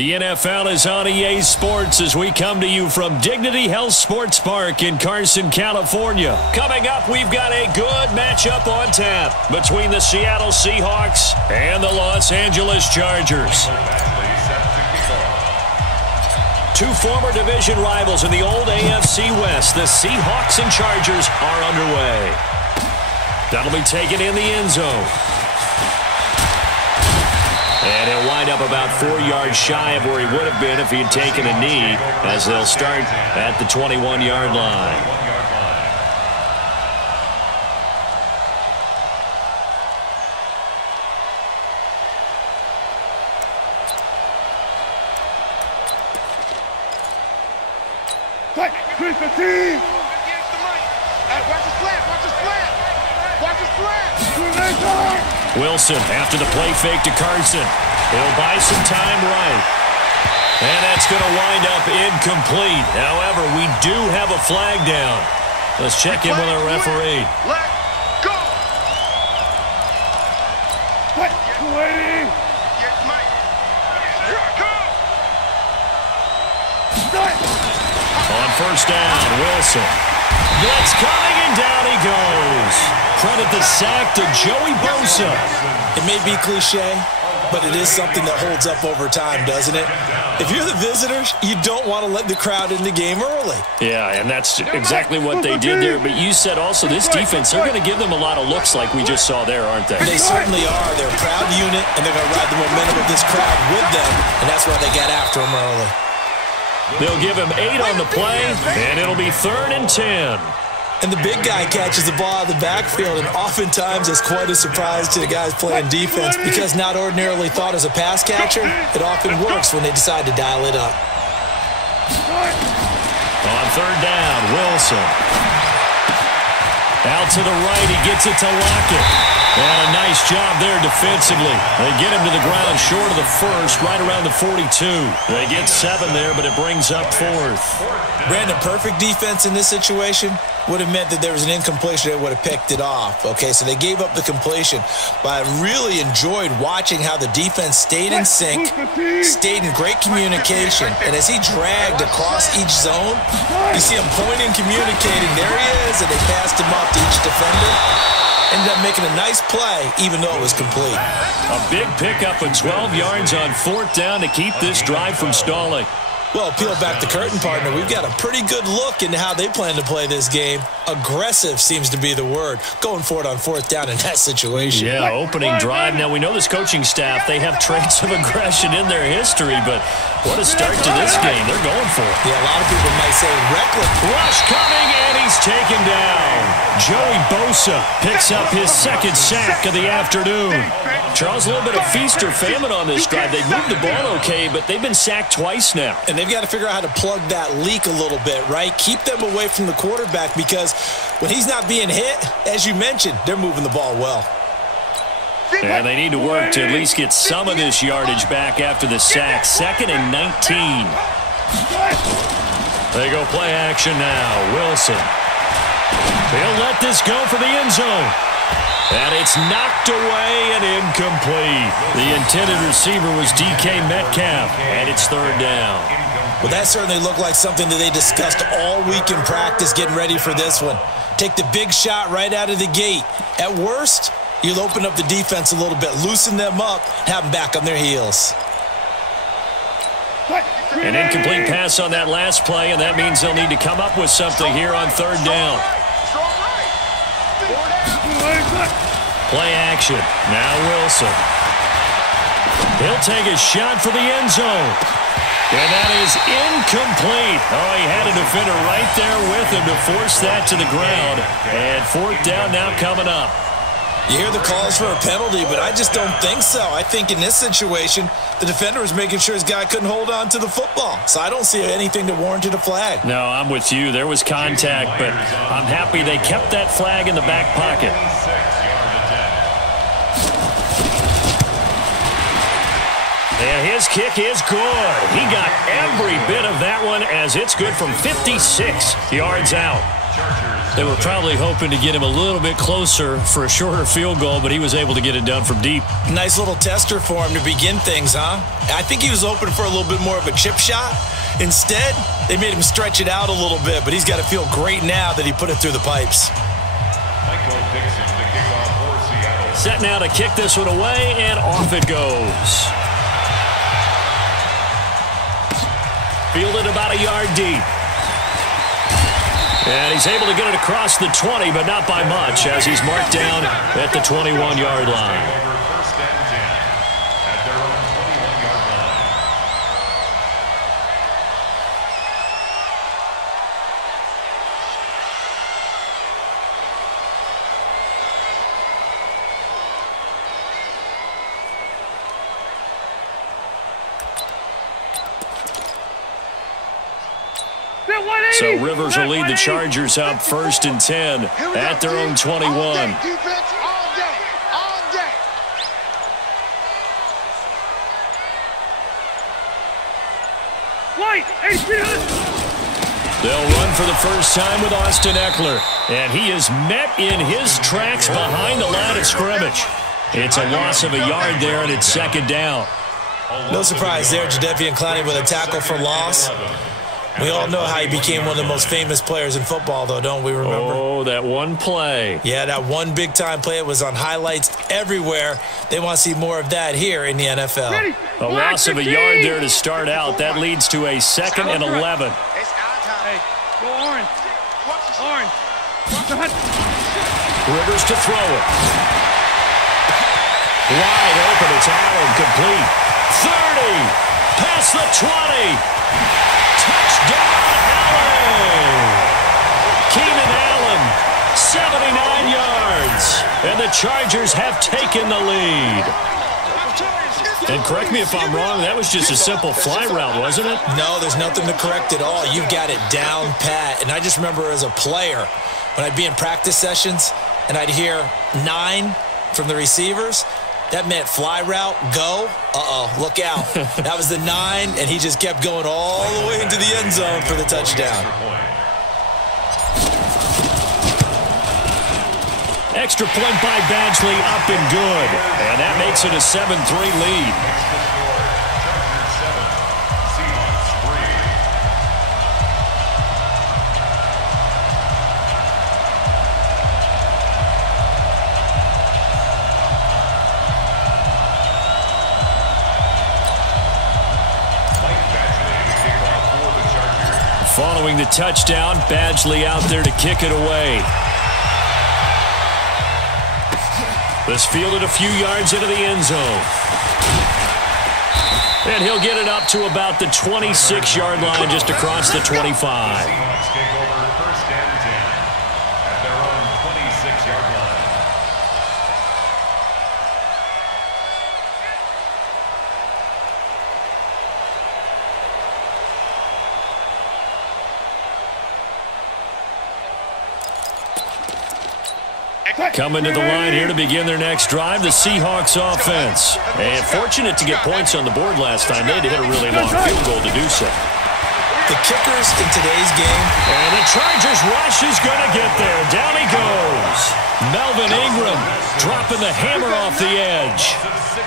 The NFL is on EA Sports as we come to you from Dignity Health Sports Park in Carson, California. Coming up, we've got a good matchup on tap between the Seattle Seahawks and the Los Angeles Chargers. Two former division rivals in the old AFC West, the Seahawks and Chargers, are underway. That'll be taken in the end zone. And he'll wind up about 4 yards shy of where he would have been if he had taken a knee, as they'll start at the 21-yard line. Chris, the team! Watch the slant! Watch the slant! Watch the slant! Wilson after the play fake to Carson. He'll buy some time right. And that's going to wind up incomplete. However, we do have a flag down. Let's check in with our referee. Let go! Waiting! Yes, Mike. Here I come! On first down, Wilson. Blitz coming, and down he goes. Credit the sack to Joey Bosa. It may be cliche, but it is something that holds up over time, doesn't it? If you're the visitors, you don't want to let the crowd in the game early. Yeah, and that's exactly what they did there. But you said also this defense, they're going to give them a lot of looks like we just saw there, aren't they? They certainly are. They're a proud unit, and they're going to ride the momentum of this crowd with them, and that's why they got after them early. They'll give him 8 on the play, and it'll be 3rd and 10. And the big guy catches the ball out of the backfield, and oftentimes it's quite a surprise to the guys playing defense because not ordinarily thought as a pass catcher, it often works when they decide to dial it up. On 3rd down, Wilson. Out to the right, he gets it to Lockett. And a nice job there defensively. They get him to the ground short of the first, right around the 42. They get 7 there, but it brings up 4th. Brandon, perfect defense in this situation would have meant that there was an incompletion that would have picked it off. Okay, so they gave up the completion. But I really enjoyed watching how the defense stayed in sync, stayed in great communication. And as he dragged across each zone, you see him pointing, communicating. There he is, and they passed him off to each defender. Ended up making a nice play, even though it was complete. A big pickup of 12 yards on 4th down to keep this drive from stalling. Well, peel back the curtain, partner. We've got a pretty good look into how they plan to play this game. Aggressive seems to be the word. Going for it on 4th down in that situation. Yeah, opening drive. Now, we know this coaching staff, they have traits of aggression in their history, but what a start to this game. They're going for it. Yeah, a lot of people might say reckless. Rush coming, and he's taken down. Joey Bosa picks up his 2nd sack of the afternoon. Charles, a little bit of feast or famine on this drive. They moved the ball okay, but they've been sacked twice now. And they've got to figure out how to plug that leak a little bit, right? Keep them away from the quarterback because when he's not being hit, as you mentioned, they're moving the ball well. And they need to work to at least get some of this yardage back after the sack. 2nd and 19. They go play action now. Wilson. He'll let this go for the end zone. And it's knocked away and incomplete. The intended receiver was DK Metcalf, and it's 3rd down. Well, that certainly looked like something that they discussed all week in practice getting ready for this one. Take the big shot right out of the gate. At worst, you'll open up the defense a little bit, loosen them up, have them back on their heels. An incomplete pass on that last play, and that means they'll need to come up with something here on 3rd down. Play action. Now Wilson. He'll take a shot for the end zone. And that is incomplete. Oh, he had a defender right there with him to force that to the ground. And 4th down now coming up. You hear the calls for a penalty, but I just don't think so. I think in this situation, the defender was making sure his guy couldn't hold on to the football. So I don't see anything that warranted a flag. No, I'm with you. There was contact, but I'm happy they kept that flag in the back pocket. And his kick is good. He got every bit of that one as it's good from 56 yards out. They were probably hoping to get him a little bit closer for a shorter field goal, but he was able to get it done from deep. Nice little tester for him to begin things, huh? I think he was hoping for a little bit more of a chip shot. Instead, they made him stretch it out a little bit, but he's got to feel great now that he put it through the pipes. Set now to kick this one away, and off it goes. Fielded about a yard deep. And he's able to get it across the 20, but not by much, as he's marked down at the 21-yard line. So Rivers will lead the Chargers up 1st and 10 at their own 21. All day, defense, all day, all day. White, They'll run for the first time with Austin Eckler, and he is met in his tracks behind the line of scrimmage. It's a loss of a yard there, and it's 2nd down. No surprise there, Jadeveon Clowney with a tackle for loss. We all know how he became one of the most famous players in football, though, don't we remember? Oh, that one play. Yeah, that one big-time play. It was on highlights everywhere. They want to see more of that here in the NFL. A loss of a yard there to start out. That leads to a 2nd and 11. It's our time. Hey, go orange. Orange. Rivers to throw it. Wide open. It's Allen, complete. 30. Past the 20. Touchdown, Allen! Keenan Allen, 79 yards. And the Chargers have taken the lead. And correct me if I'm wrong, that was just a simple fly route, wasn't it? No, there's nothing to correct at all. You've got it down pat. And I just remember as a player, when I'd be in practice sessions and I'd hear 9 from the receivers, that meant fly route, go. Look out. That was the 9, and he just kept going all the way into the end zone for the touchdown. Extra point by Badgley, up and good. And that makes it a 7-3 lead. Following the touchdown, Badgley out there to kick it away. This fielded a few yards into the end zone. And he'll get it up to about the 26-yard line, just across the 25. Coming to the line here to begin their next drive, the Seahawks offense. And fortunate to get points on the board last time. They had to hit a really long field goal to do so. The kickers in today's game. And the Chargers rush is going to get there. Down he goes. Melvin Ingram dropping the hammer off the edge.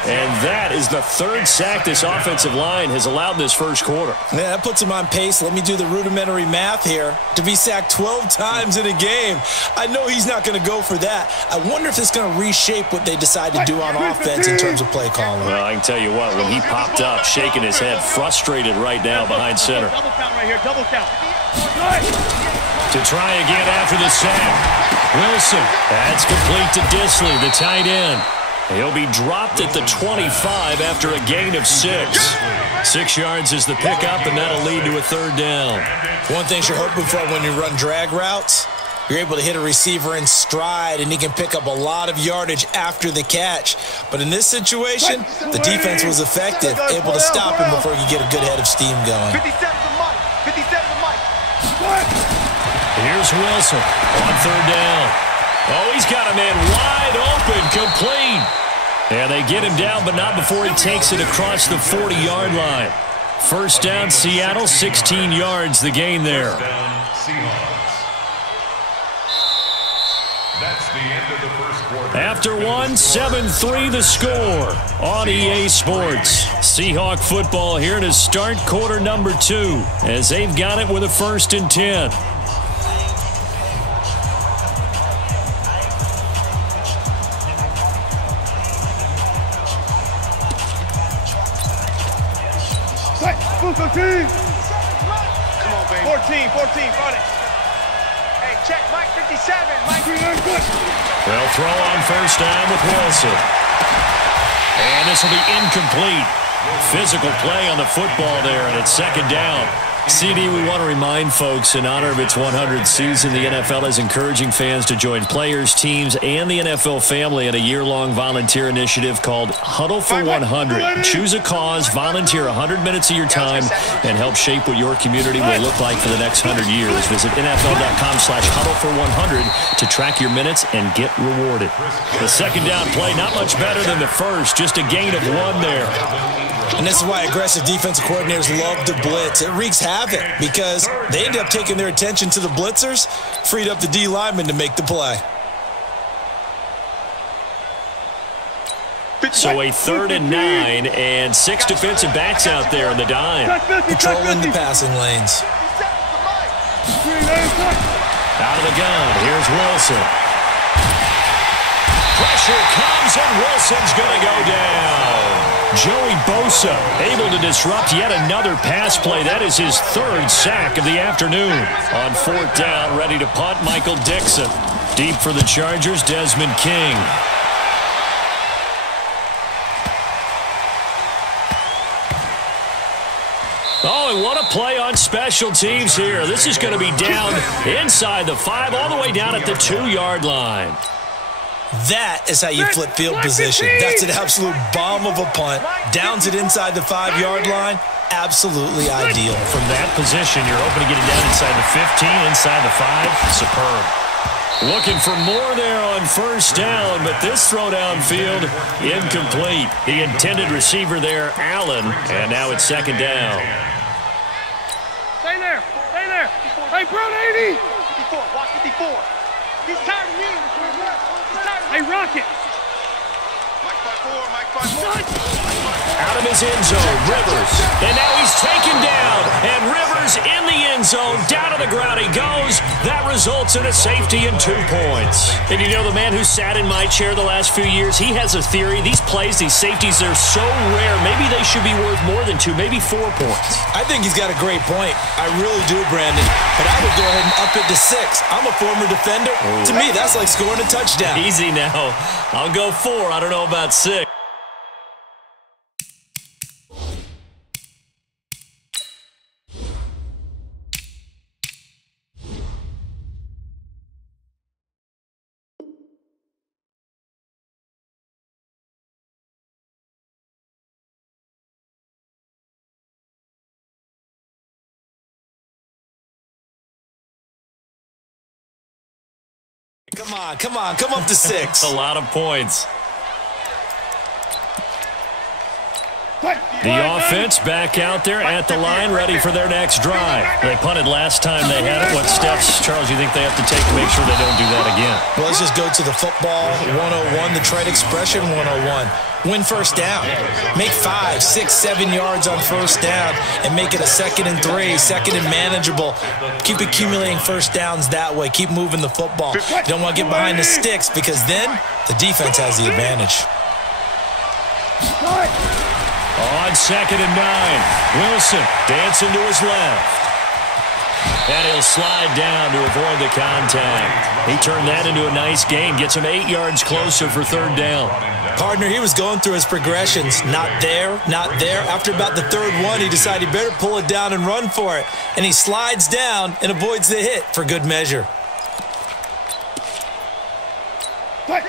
And that is the 3rd sack this offensive line has allowed this first quarter. Yeah, that puts him on pace. Let me do the rudimentary math here. To be sacked 12 times in a game. I know he's not going to go for that. I wonder if it's going to reshape what they decide to do on offense in terms of play calling. Well, I can tell you what, when he popped up, shaking his head, frustrated right now behind center. Double count right here, double count. To try again after the sack. Wilson, that's complete to Disley, the tight end. He'll be dropped at the 25 after a gain of 6. 6 yards is the pickup, and that'll lead to a 3rd down. One thing you're hoping for when you run drag routes, you're able to hit a receiver in stride, and he can pick up a lot of yardage after the catch. But in this situation, the defense was effective, able to stop him before you get a good head of steam going. 57 to Mike. 57 to Mike. Here's Wilson on 3rd down. Oh, he's got a man wide open, complete. And they get him down, but not before he takes it across the 40-yard line. 1st down, Seattle, 16 yards, the gain there. That's the end of the first quarter. After one, 7-3 the score on EA Sports. Seahawk football here to start quarter number 2 as they've got it with a 1st and 10. Come on, baby. 14, got it. Hey, check Mike 57. Mike. They'll throw on 1st down with Wilson. And this will be incomplete. Physical play on the football there, and it's 2nd down. CD, we want to remind folks, in honor of its 100th season, the NFL is encouraging fans to join players, teams, and the NFL family in a year-long volunteer initiative called Huddle for 100. Choose a cause, volunteer 100 minutes of your time, and help shape what your community will look like for the next 100 years. Visit NFL.com/huddle for 100 to track your minutes and get rewarded. The 2nd down play, not much better than the first, just a gain of 1 there. And this is why aggressive defensive coordinators love to blitz. It wreaks havoc because they end up taking their attention to the blitzers, freed up the D lineman to make the play. So a 3rd and 9 and 6 defensive backs out there in the dime. Patrolling the passing lanes. Out of the gun, here's Wilson. Pressure comes and Wilson's going to go down. Joey Bosa able to disrupt yet another pass play. That is his 3rd sack of the afternoon. On 4th down, ready to punt, Michael Dixon. Deep for the Chargers, Desmond King. Oh, and what a play on special teams here. This is going to be down inside the 5, all the way down at the 2-yard line. That is how you flip field position. That's an absolute bomb of a punt. Downs it inside the 5-yard line. Absolutely ideal. From that position, you're hoping to get it down inside the 15, inside the 5. Superb. Looking for more there on 1st down, but this throw downfield, incomplete. The intended receiver there, Allen, and now it's 2nd down. Stay there. Hey, Brown 80. 54, watch 54. He's tired of me. Hey, Rocket. Mike 5-4. Out of his end zone, Rivers. And now he's taken down. And Rivers in the end zone. Down to the ground he goes. That results in a safety and 2 points. And you know, the man who sat in my chair the last few years, he has a theory. These plays, these safeties, they're so rare. Maybe they should be worth more than 2, maybe 4 points. I think he's got a great point. I really do, Brandon. But I would go ahead and up it to 6. I'm a former defender. To me, that's like scoring a touchdown. Easy now. I'll go 4. I don't know about 6. Come on, come up to 6. A lot of points. The offense back out there at the line, ready for their next drive. They punted last time they had it. What steps, Charles, you think they have to take to make sure they don't do that again? Well, let's just go to the football 101, the trade expression 101. Win 1st down. Make 5, 6, 7 yards on 1st down and make it a 2nd and 3, 2nd and manageable. Keep accumulating 1st downs that way. Keep moving the football. You don't want to get behind the sticks because then the defense has the advantage. On 2nd and 9, Wilson dancing to his left. And he'll slide down to avoid the contact. He turned that into a nice gain. Gets him 8 yards closer for 3rd down. Partner, he was going through his progressions. Not there, not there. After about the 3rd one, he decided he better pull it down and run for it. And he slides down and avoids the hit for good measure.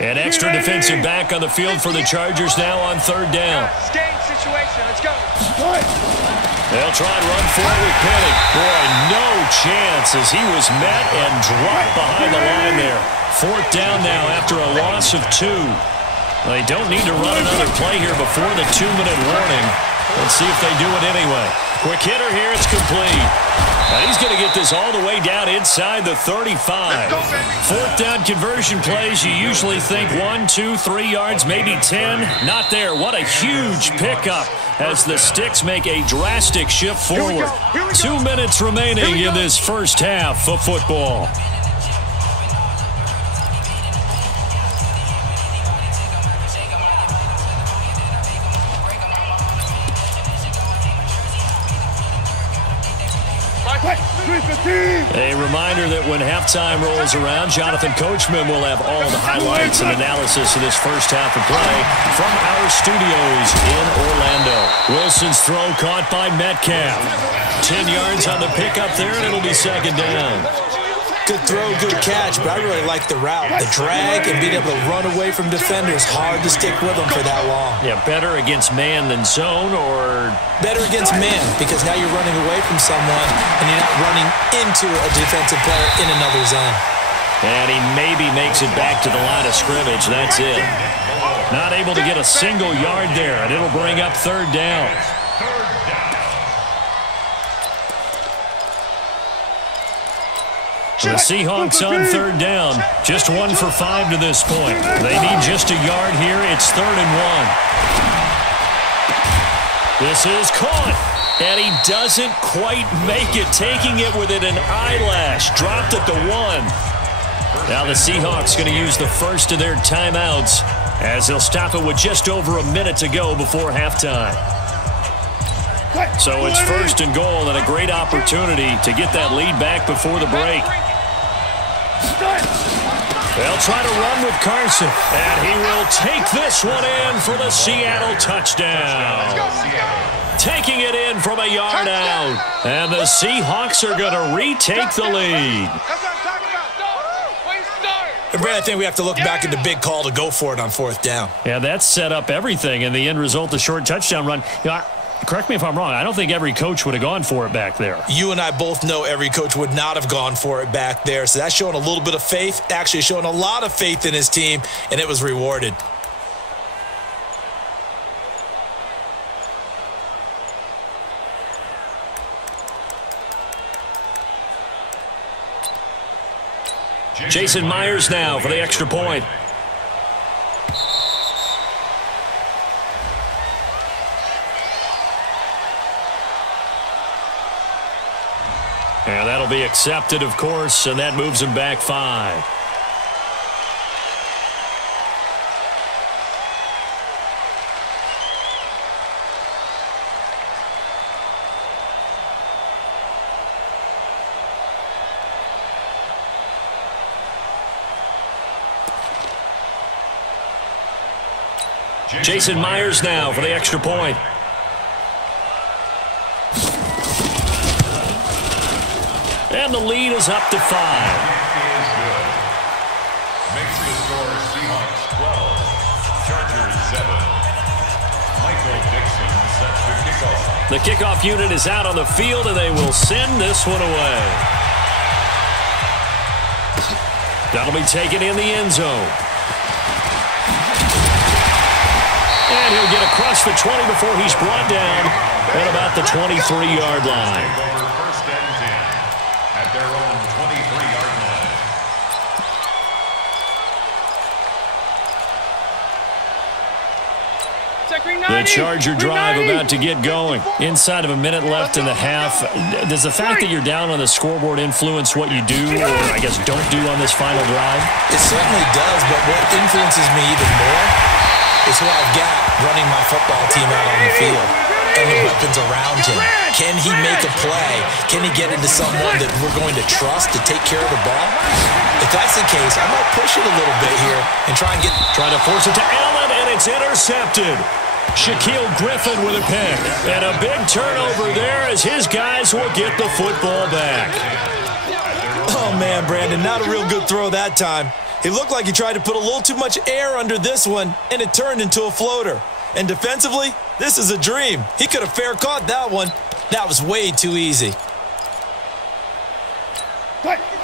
An extra defensive back on the field for the Chargers now on 3rd down. Game situation. Let's go. They'll try and run forward with Penny. Boy, no chance as he was met and dropped behind the line there. 4th down now after a loss of 2. They don't need to run another play here before the 2-minute warning. Let's see if they do it anyway. Quick hitter here. It's complete. And he's going to get this all the way down inside the 35. Fourth down conversion plays, you usually think 1, 2, 3 yards, maybe 10. Not there. What a huge pickup as the Sticks make a drastic shift forward. 2 minutes remaining in this first half of football. A reminder that when halftime rolls around, Jonathan Coachman will have all the highlights and analysis of this first half of play from our studios in Orlando. Wilson's throw caught by Metcalf. 10 yards on the pickup there, and it'll be second down. Good throw, good catch, but I really like the route. The drag and being able to run away from defenders, hard to stick with them for that long. Yeah, better against man than zone, or? Better against man, because now you're running away from someone and you're not running into a defensive player in another zone. And he maybe makes it back to the line of scrimmage. That's it. Not able to get a single yard there, and it'll bring up third down. The Seahawks on third down. Just 1 for 5 to this point. They need just a yard here. It's 3rd and 1. This is caught. And he doesn't quite make it, taking it within an eyelash. Dropped at the 1. Now the Seahawks going to use the first of their timeouts as they'll stop it with just over a minute to go before halftime. So it's 1st and goal and a great opportunity to get that lead back before the break. They'll try to run with Carson, and he will take this one in for the Seattle touchdown. Taking it in from a yard out, and the Seahawks are going to retake the lead. And Brad, I think we have to look back at the big call to go for it on 4th down. Yeah, that set up everything, and the end result, the short touchdown run. You know, correct me if I'm wrong, I don't think every coach would have gone for it back there. You and I both know every coach would not have gone for it back there. So that's showing a little bit of faith, actually showing a lot of faith in his team, and it was rewarded. Jason Myers now for the extra point. And that'll be accepted, of course, and that moves him back 5. Jason Myers now for the extra point. And the lead is up to 5. Makes the score Seahawks 12, Chargers 7. Michael Dixon sets the kickoff. The kickoff unit is out on the field, and they will send this one away. That'll be taken in the end zone. And he'll get across the 20 before he's brought down at about the 23-yard line. First and 10 at their own 23-yard line. The Charger drive about to get going. Inside of a minute left in the half. Does the fact that you're down on the scoreboard influence what you do, or I guess don't do on this final drive? It certainly does, but what influences me even more is who I've got running my football team out on the field and the weapons around him. Can he make a play? Can he get into someone that we're going to trust to take care of the ball? If that's the case, I might push it a little bit here and try to force it to Allen, and it's intercepted. Shaquille Griffin with a pick. And a big turnover there as his guys will get the football back. Oh, man, Brandon, not a real good throw that time. It looked like he tried to put a little too much air under this one, and it turned into a floater. And defensively, this is a dream. He could have fair caught that one. That was way too easy.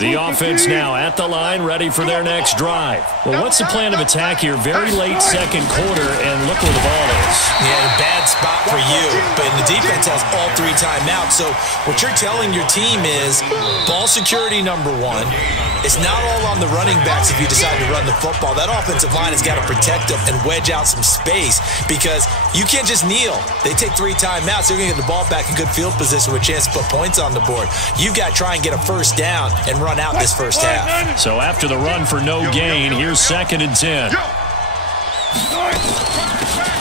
The offense now at the line, ready for their next drive. Well, what's the plan of attack here? Very late second quarter, and look where the ball is. Yeah, a bad spot for you, but the defense has all 3 timeouts. So what you're telling your team is ball security number 1. It's not all on the running backs if you decide to run the football. That offensive line has got to protect them and wedge out some space because you can't just kneel. They take 3 timeouts. They're going to get the ball back in good field position with a chance to put points on the board. You've got to try and get a first down and run out this first half. So after the run for no gain, here's 2nd and 10.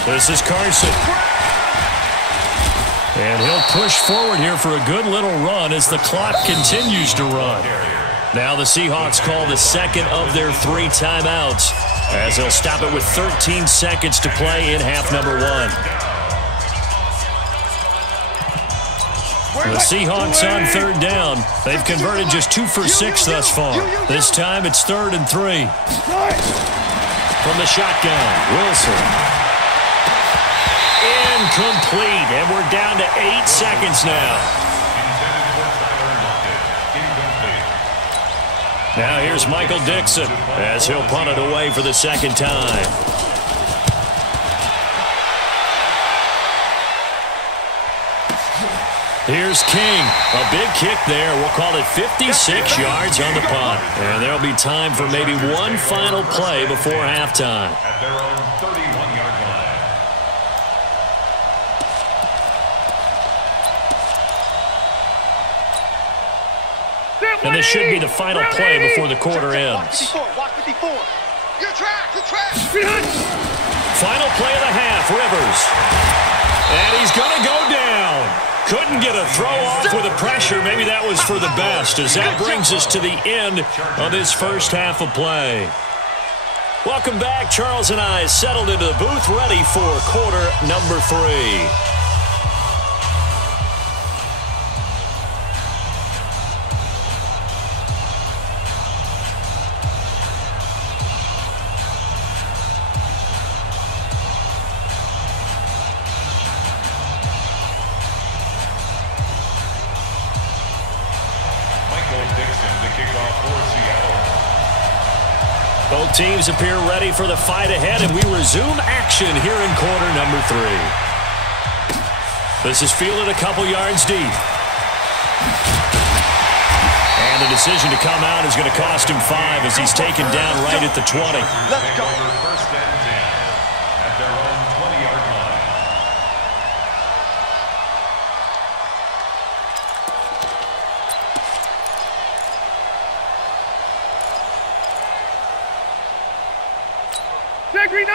This is Carson. And he'll push forward here for a good little run as the clock continues to run. Now the Seahawks call the 2nd of their 3 timeouts as they'll stop it with 13 seconds to play in half number 1. The Seahawks on 3rd down. They've converted just 2 for 6 thus far. This time it's 3rd and 3. From the shotgun, Wilson. Incomplete, and we're down to 8 seconds now. Now here's Michael Dixon as he'll punt it away for the 2nd time. Here's King. A big kick there. We'll call it 56 yards on the punt. And there'll be time for maybe one final play before halftime. At their own 31-yard line. And this should be the final play before the quarter ends. Walk 54. Your track. Final play of the half, Rivers. And he's going to go down. Couldn't get a throw off with the pressure. Maybe that was for the best, as that brings us to the end of this first half of play. Welcome back. Charles and I settled into the booth, ready for quarter number 3. Both teams appear ready for the fight ahead, and we resume action here in quarter number 3. This is fielded a couple yards deep. And the decision to come out is going to cost him 5 as he's taken down right at the 20. Let's go. First and 10 at their own 20-yard line.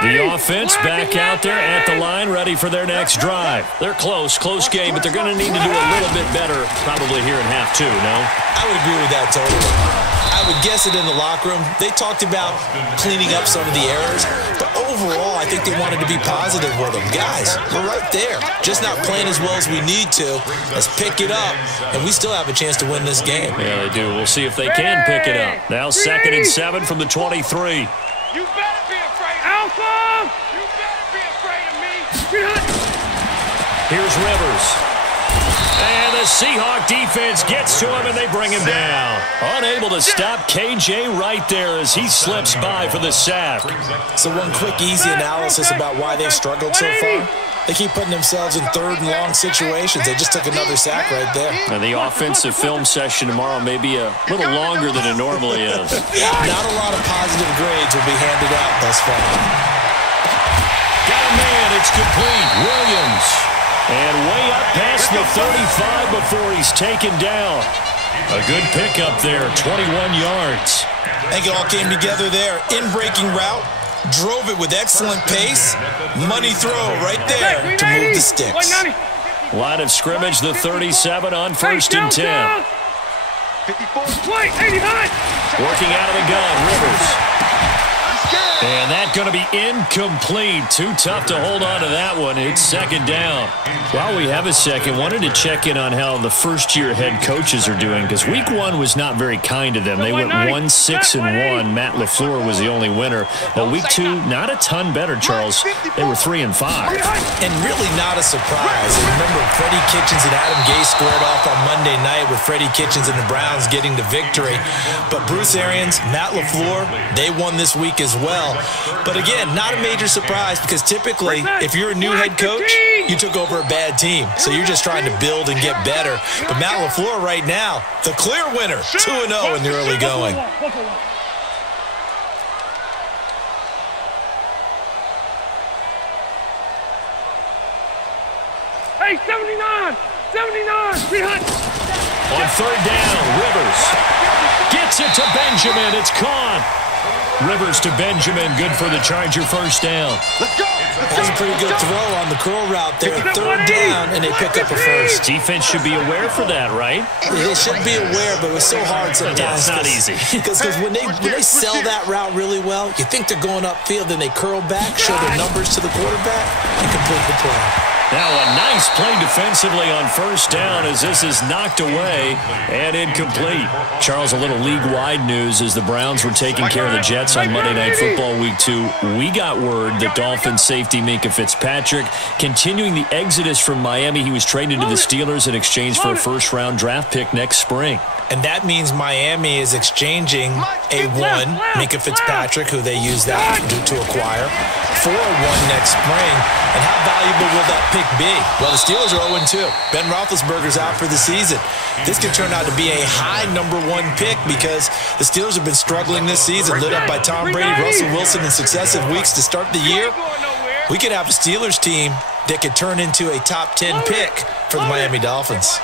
The offense back out there at the line, ready for their next drive. They're close game, but they're going to need to do a little bit better probably here in half 2, no? I would agree with that totally. I would guess it in the locker room. They talked about cleaning up some of the errors, but overall, I think they wanted to be positive with them. Guys, we're right there. Just not playing as well as we need to. Let's pick it up, and we still have a chance to win this game. Yeah, they do. We'll see if they can pick it up. Now 2nd and 7 from the 23. You better be afraid. Alpha! You better be afraid of me. Here's Rivers. And the Seahawk defense gets to him, and they bring him down. Unable to stop KJ right there as he slips by for the sack. So one quick, easy analysis about why they've struggled so far. They keep putting themselves in 3rd and long situations. They just took another sack right there. And the offensive film session tomorrow may be a little longer than it normally is. Not a lot of positive grades will be handed out thus far. Got a man. It's complete. Williams. And way up past the 35 before he's taken down. A good pickup there, 21 yards. I think it all came together there. In-breaking route. Drove it with excellent pace. Money throw right there to move the sticks. Line of scrimmage, the 37 on 1st and 10. 54. Working out of the gun, Rivers. And that's going to be incomplete. Too tough to hold on to that one. It's second down. While we have a second, wanted to check in on how the first-year head coaches are doing, because week one was not very kind to them. They went 1-6-1. Matt LaFleur was the only winner. But week two, not a ton better, Charles. They were 3-5. And really not a surprise. And remember, Freddie Kitchens and Adam Gase squared off on Monday night with Freddie Kitchens and the Browns getting the victory. But Bruce Arians, Matt LaFleur, they won this week as well. But again, not a major surprise, because typically, if you're a new head coach, you took over a bad team. So you're just trying to build and get better. But Matt LaFleur right now, the clear winner, 2-0 in the early going. Hey, 79! 79! On third down, Rivers gets it to Benjamin. It's caught. Rivers to Benjamin, good for the Charger first down. Let's go! That's a pretty good throw on the curl route there. Third down, and they pick up a first. Defense should be aware for that, right? They should be aware, but it was so hard sometimes. Yeah, it's not easy. Because when they sell that route really well, you think they're going upfield, then they curl back, show their numbers to the quarterback, and complete the play. Now a nice play defensively on first down as this is knocked away and incomplete. Charles, a little league-wide news as the Browns were taking care of the Jets on Monday Night Football Week 2. We got word that Dolphins safety Minkah Fitzpatrick continuing the exodus from Miami. He was traded to the Steelers in exchange for a first-round draft pick next spring. And that means Miami is exchanging a one, Minkah Fitzpatrick, who they used that to acquire, for a one next spring. And how valuable will that pick be? Well, the Steelers are 0-2. Ben Roethlisberger's out for the season. This could turn out to be a high #1 pick, because the Steelers have been struggling this season, lit up by Tom Brady, Russell Wilson in successive weeks to start the year. We could have a Steelers team that could turn into a top 10 pick for the Miami Dolphins.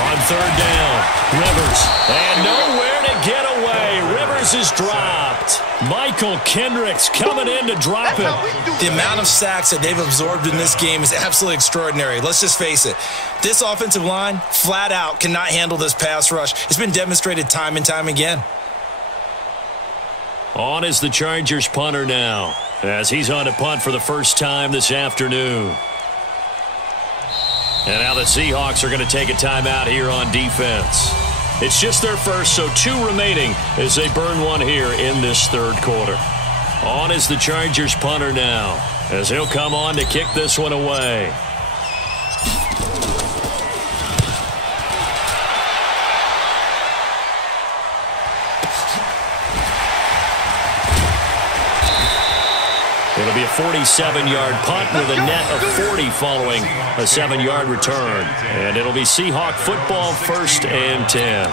On third down, Rivers, and nowhere to get away. Rivers is dropped. Michael Kendricks coming in to drop him. The amount of sacks that they've absorbed in this game is absolutely extraordinary. Let's just face it. This offensive line, flat out, cannot handle this pass rush. It's been demonstrated time and time again. On is the Chargers punter now, as he's on to punt for the first time this afternoon. And now the Seahawks are going to take a timeout here on defense. It's just their first, so 2 remaining as they burn one here in this third quarter. On is the Chargers punter now, as he'll come on to kick this one away. It'll be a 47-yard punt with a net of 40 following a 7-yard return. And it'll be Seahawk football, 1st and 10.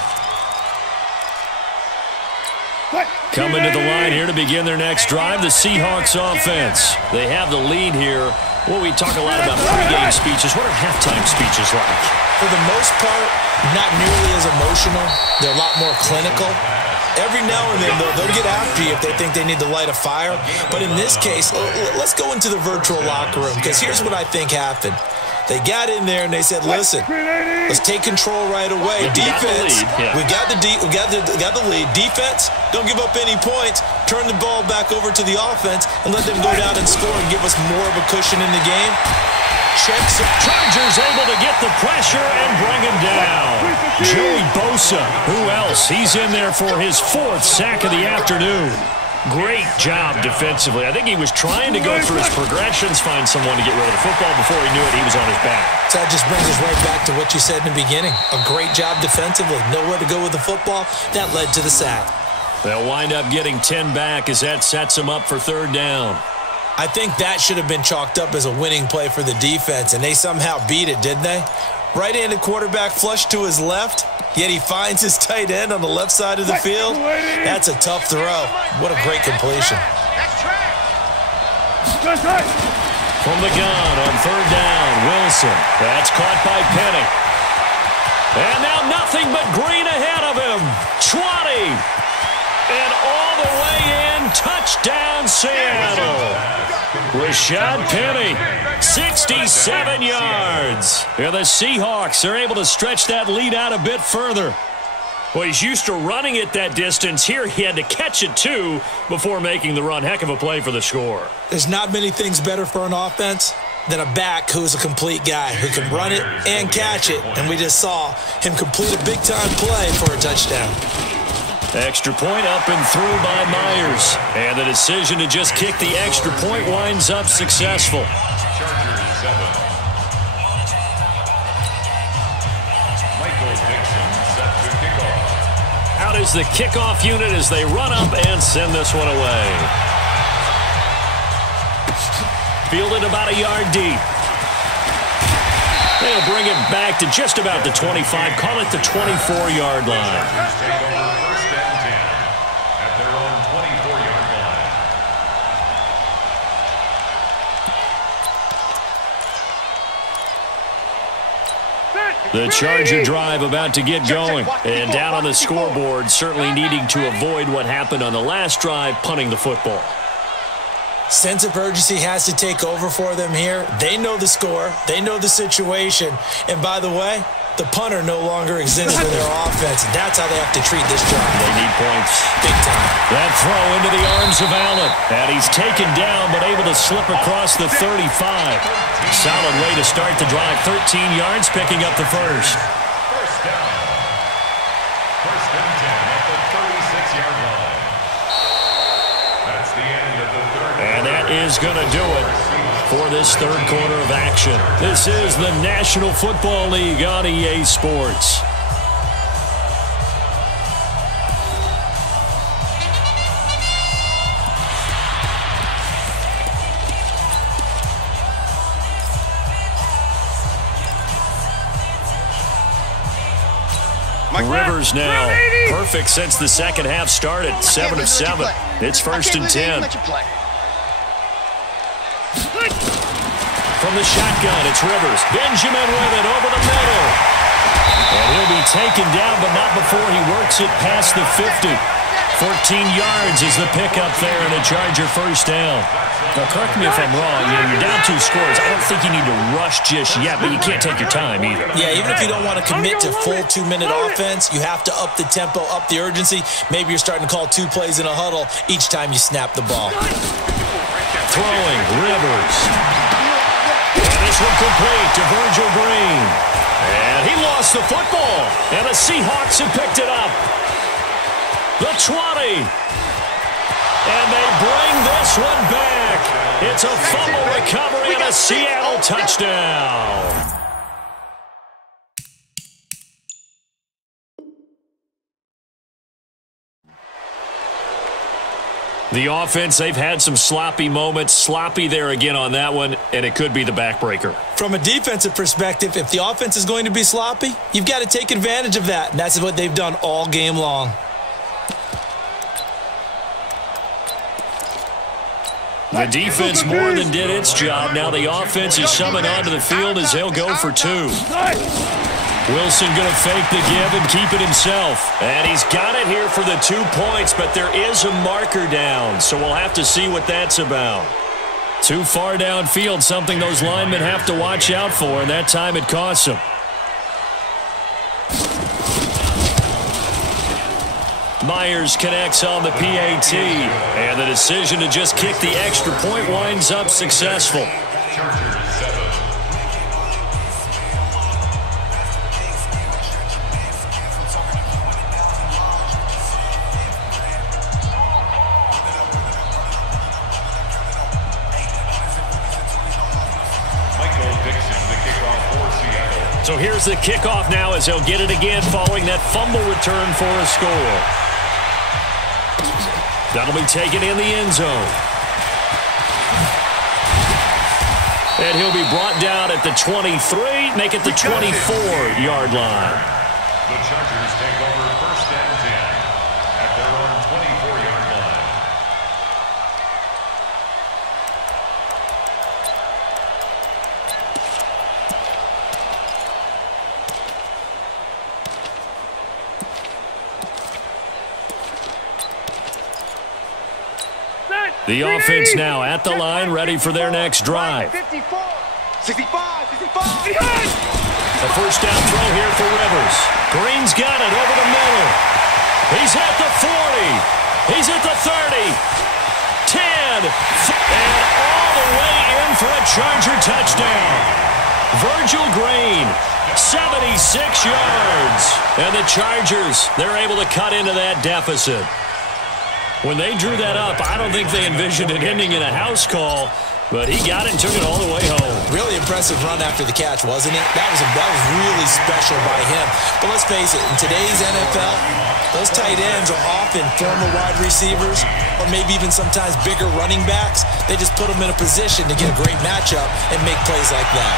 Coming to the line here to begin their next drive, the Seahawks offense. They have the lead here. Well, we talk a lot about pregame speeches. What are halftime speeches like? For the most part, not nearly as emotional. They're a lot more clinical. Every now and then, they'll get after you if they think they need to light a fire. But in this case, let's go into the virtual locker room, because here's what I think happened. They got in there and they said, listen, let's take control right away. Defense, we got the lead. Defense, don't give up any points. Turn the ball back over to the offense and let them go down and score and give us more of a cushion in the game. Checks. Chargers able to get the pressure and bring him down. Joey Bosa, who else? He's in there for his 4th sack of the afternoon. Great job defensively. I think he was trying to go through his progressions, find someone to get rid of the football. Before he knew it, he was on his back. So that just brings us right back to what you said in the beginning. A great job defensively. Nowhere to go with the football. That led to the sack. They'll wind up getting 10 back as that sets them up for third down. I think that should have been chalked up as a winning play for the defense, and they somehow beat it, didn't they? Right-handed quarterback flushed to his left, yet he finds his tight end on the left side of the field. That's a tough throw. What a great completion. From the gun on third down, Wilson. That's caught by Penny. And now nothing but green ahead of him. 20. And all the way in, touchdown Seattle. Rashad Penny, 67 yards. And the Seahawks are able to stretch that lead out a bit further. Well, he's used to running it that distance. Here he had to catch it, too, before making the run. Heck of a play for the score. There's not many things better for an offense than a back who's a complete guy, who can run it and catch it. And we just saw him complete a big-time play for a touchdown. Extra point up and through by Myers. And the decision to just kick the extra point winds up successful. Chargers 7. Michael Dixon set to kickoff. Out is the kickoff unit as they run up and send this one away. Fielded about a yard deep. They'll bring it back to just about the 25. Call it the 24-yard line. Take over first and 10 at their own 24-yard line. The Charger drive about to get going. And down on the scoreboard, certainly needing to avoid what happened on the last drive, punting the football. Sense of urgency has to take over for them here. They know the score. They know the situation. And by the way, the punter no longer exists for their offense. That's how they have to treat this drive. They need points. Big time. That throw into the arms of Allen. And he's taken down but able to slip across the 35. Solid way to start the drive. 13 yards, picking up the first. First down. First and 10 at the 36-yard line. That's the end of the third. And that is going to do it for this third quarter of action. This is the National Football League on EA Sports. Rivers now perfect since the second half started. 7 of 7. It's first and 10. From the shotgun, it's Rivers. Benjamin with it over the middle. And he'll be taken down, but not before he works it past the 50. 14 yards is the pickup there, and a Charger first down. Now, correct me if I'm wrong. You're down 2 scores. I don't think you need to rush just yet, but you can't take your time either. Yeah, even if you don't want to commit to full 2-minute offense, you have to up the tempo, up the urgency. Maybe you're starting to call 2 plays in a huddle each time you snap the ball. Throwing, Rivers. And this one complete to Virgil Green. And he lost the football. And the Seahawks have picked it up. The 20. And they bring this one back. It's a fumble recovery and a Seattle touchdown. The offense, they've had some sloppy moments. Sloppy there again on that one, and it could be the backbreaker. From a defensive perspective, if the offense is going to be sloppy, you've got to take advantage of that, and that's what they've done all game long. The defense more than did its job. Now the offense is summoned onto the field as they'll go for 2. Wilson going to fake the give and keep it himself. And he's got it here for the 2 points, but there is a marker down, so we'll have to see what that's about. Too far downfield, something those linemen have to watch out for, and that time it costs them. Myers connects on the PAT, and the decision to just kick the extra point winds up successful. Chargers 7. Michael Dixon, the kickoff for Seattle. So here's the kickoff now as he'll get it again following that fumble return for a score. That'll be taken in the end zone. And he'll be brought down at the 23, make it the 24-yard line. The Chargers take over first and 10 at their own 24-yard line. The offense now at the line, ready for their next drive. 54, 65, 65. A first down throw here for Rivers. Green's got it over the middle. He's at the 40. He's at the 30. 10. And all the way in for a Charger touchdown. Virgil Green, 76 yards. And the Chargers, they're able to cut into that deficit. When they drew that up, I don't think they envisioned it ending in a house call, but he got it and took it all the way home. Really impressive run after the catch, wasn't it? That was really special by him. But let's face it, in today's NFL, those tight ends are often former wide receivers or maybe even sometimes bigger running backs. They just put them in a position to get a great matchup and make plays like that.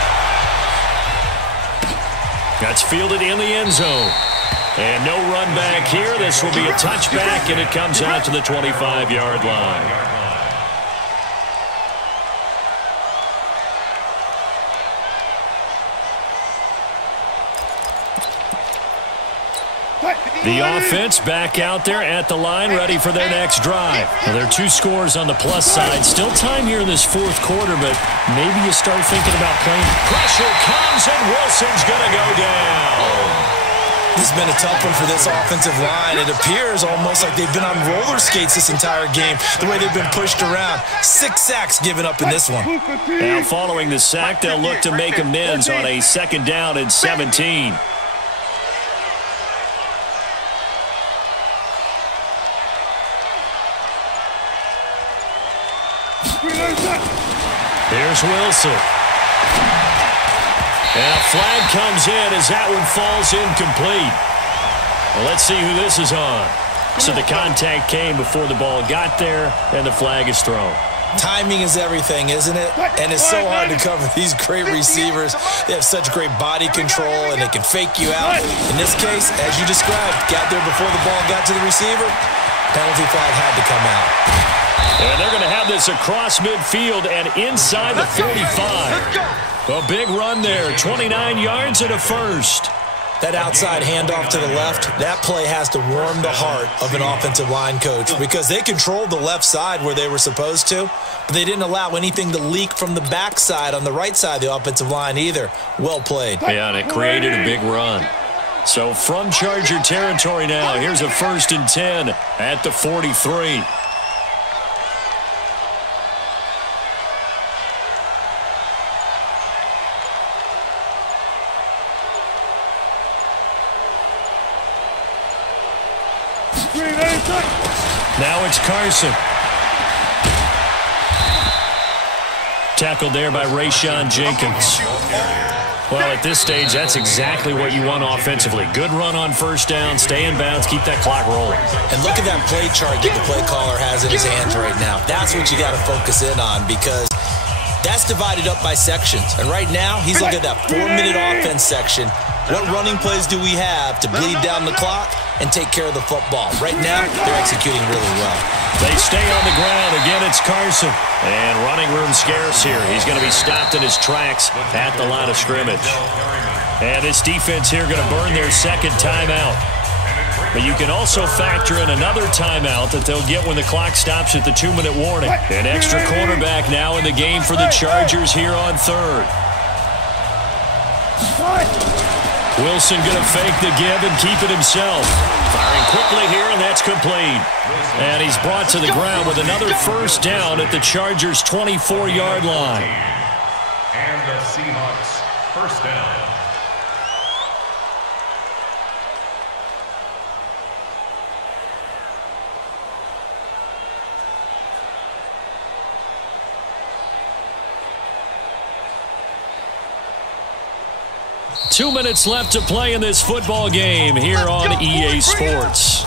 That's fielded in the end zone. And no run back here. This will be a touchback, and it comes out to the 25-yard line. The offense back out there at the line, ready for their next drive. Well, there are 2 scores on the plus side. Still time here in this 4th quarter, but maybe you start thinking about playing. Pressure comes, and Wilson's going to go down. This has been a tough one for this offensive line. It appears almost like they've been on roller skates this entire game, the way they've been pushed around. 6 sacks given up in this one. Now, following the sack, they'll look to make amends on a 2nd down and 17. Here's Wilson. And a flag comes in as that one falls incomplete. Well, let's see who this is on. So the contact came before the ball got there, and the flag is thrown. Timing is everything, isn't it? And it's so hard to cover these great receivers. They have such great body control, and they can fake you out. In this case, as you described, got there before the ball got to the receiver. Penalty flag had to come out. And they're going to have this across midfield and inside the 45. A big run there, 29 yards and a first. That outside handoff to the left, that play has to warm the heart of an offensive line coach because they controlled the left side where they were supposed to, but they didn't allow anything to leak from the backside on the right side of the offensive line either. Well played. Yeah, and it created a big run. So from Charger territory now, here's a 1st and 10 at the 43. Now it's Carson. Tackled there by Rayshon Jenkins. Well, at this stage, that's exactly what you want offensively. Good run on 1st down, stay in bounds, keep that clock rolling. And look at that play chart that the play caller has in his hands right now. That's what you got to focus in on because that's divided up by sections. And right now, he's looking at that 4-minute offense section. What running plays do we have to bleed down the clock and take care of the football? Right now, they're executing really well. They stay on the ground. Again, it's Carson. And running room scarce here. He's going to be stopped in his tracks at the line of scrimmage. And this defense here going to burn their 2nd timeout. But you can also factor in another timeout that they'll get when the clock stops at the 2-minute warning. An extra cornerback now in the game for the Chargers here on 3rd. Wilson going to fake the give and keep it himself. Firing quickly here, and that's complete. And he's brought to the ground with another 1st down at the Chargers' 24-yard line. And the Seahawks 1st down. Two minutes left to play in this football game here on EA Sports.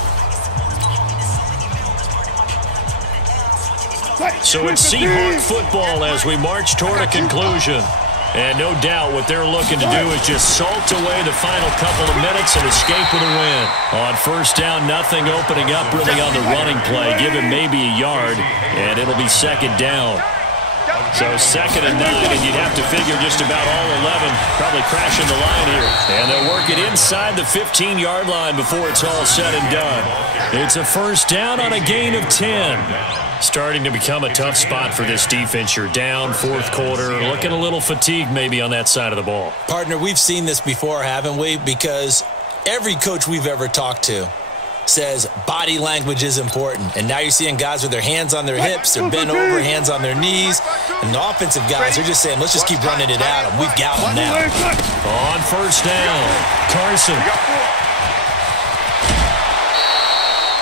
So it's Seahawk football as we march toward a conclusion. And no doubt what they're looking to do is just salt away the final couple of minutes and escape with a win. On 1st down, nothing opening up really on the running play. Give him maybe a yard, and it'll be 2nd down. So 2nd and 9, and you'd have to figure just about all 11 probably crashing the line here. And they'll work it inside the 15-yard line before it's all said and done. It's a first down on a gain of 10. Starting to become a tough spot for this defense. You're down 4th quarter, looking a little fatigued maybe on that side of the ball. Partner, we've seen this before, haven't we? Because every coach we've ever talked to says body language is important. And now you're seeing guys with their hands on their hips, they're bent over, hands on their knees. And the offensive guys are just saying, let's just keep running it at them. We've got them now. On first down, Carson.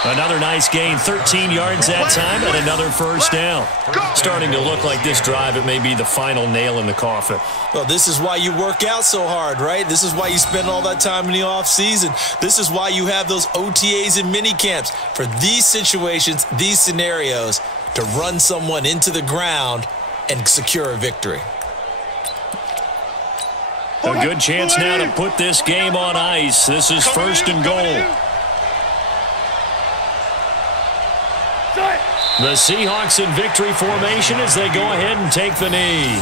Another nice gain, 13 yards that time, and another first down. Starting to look like this drive, it may be the final nail in the coffin. Well, this is why you work out so hard, right? This is why you spend all that time in the offseason. This is why you have those OTAs and mini camps for these situations, these scenarios, to run someone into the ground and secure a victory. A good chance now to put this game on ice. This is 1st and goal. The Seahawks in victory formation as they go ahead and take the knee.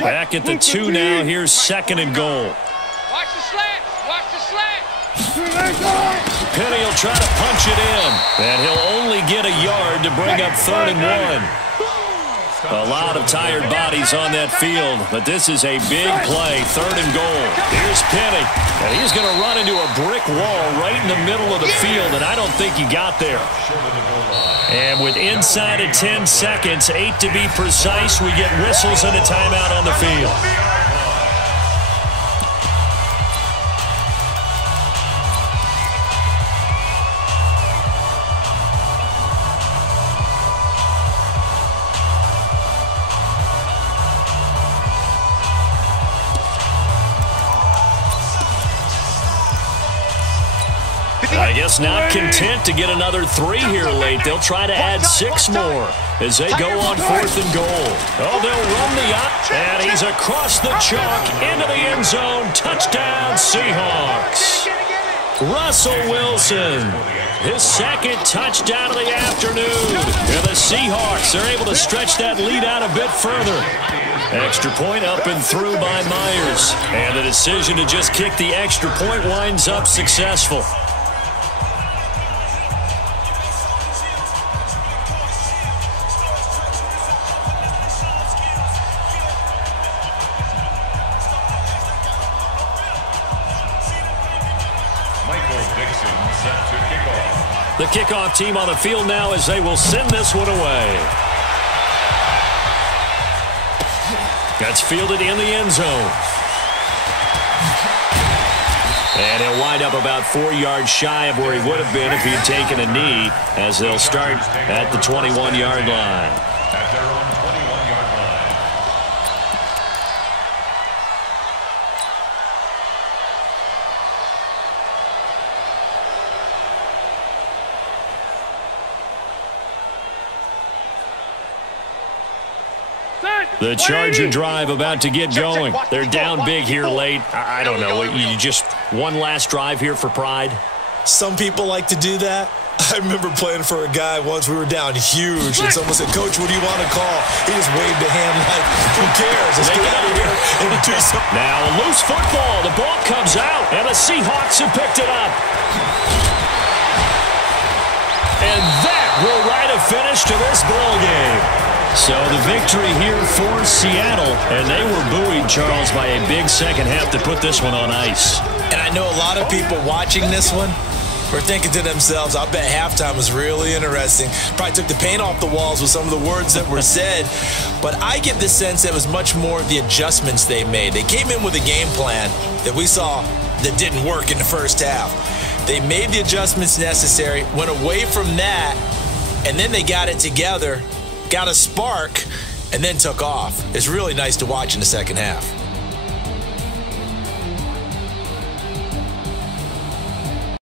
Back at the 2 now. Here's 2nd and goal. Watch the slats. Watch the slats. Penny will try to punch it in. And he'll only get a yard to bring up 3rd and 1. A lot of tired bodies on that field, but this is a big play. 3rd and goal. Here's Penny. And he's going to run into a brick wall right in the middle of the field, and I don't think he got there. And with inside of 10 seconds, 8 to be precise, we get whistles and a timeout on the field. I guess not content to get another 3 here late. They'll try to add 6 more as they go on 4th and goal. Oh, they'll run the up, and he's across the chalk into the end zone. Touchdown, Seahawks. Russell Wilson, his 2nd touchdown of the afternoon. And the Seahawks are able to stretch that lead out a bit further. Extra point up and through by Myers. And the decision to just kick the extra point winds up successful. The kickoff team on the field now as they will send this one away. That's fielded in the end zone. And he'll wind up about 4 yards shy of where he would have been if he had taken a knee, as they'll start at the 21-yard line. At their own 21-yard line. The Charger drive about to get going. They're down big here late. I don't know. You just one last drive here for pride? Some people like to do that. I remember playing for a guy once. We were down huge, and someone said, "Coach, what do you want to call?" He just waved a hand like, "Who cares? Let's get out of here and do something." Now a loose football. The ball comes out, and the Seahawks have picked it up. And that will write a finish to this ball game. So the victory here for Seattle, and they were buoyed, Charles, by a big second half to put this one on ice. And I know a lot of people watching this one were thinking to themselves, I bet halftime was really interesting. Probably took the paint off the walls with some of the words that were said. But I get the sense that it was much more the adjustments they made. They came in with a game plan that we saw that didn't work in the first half. They made the adjustments necessary, went away from that, and then they got it together, got a spark, and then took off. It's really nice to watch in the second half.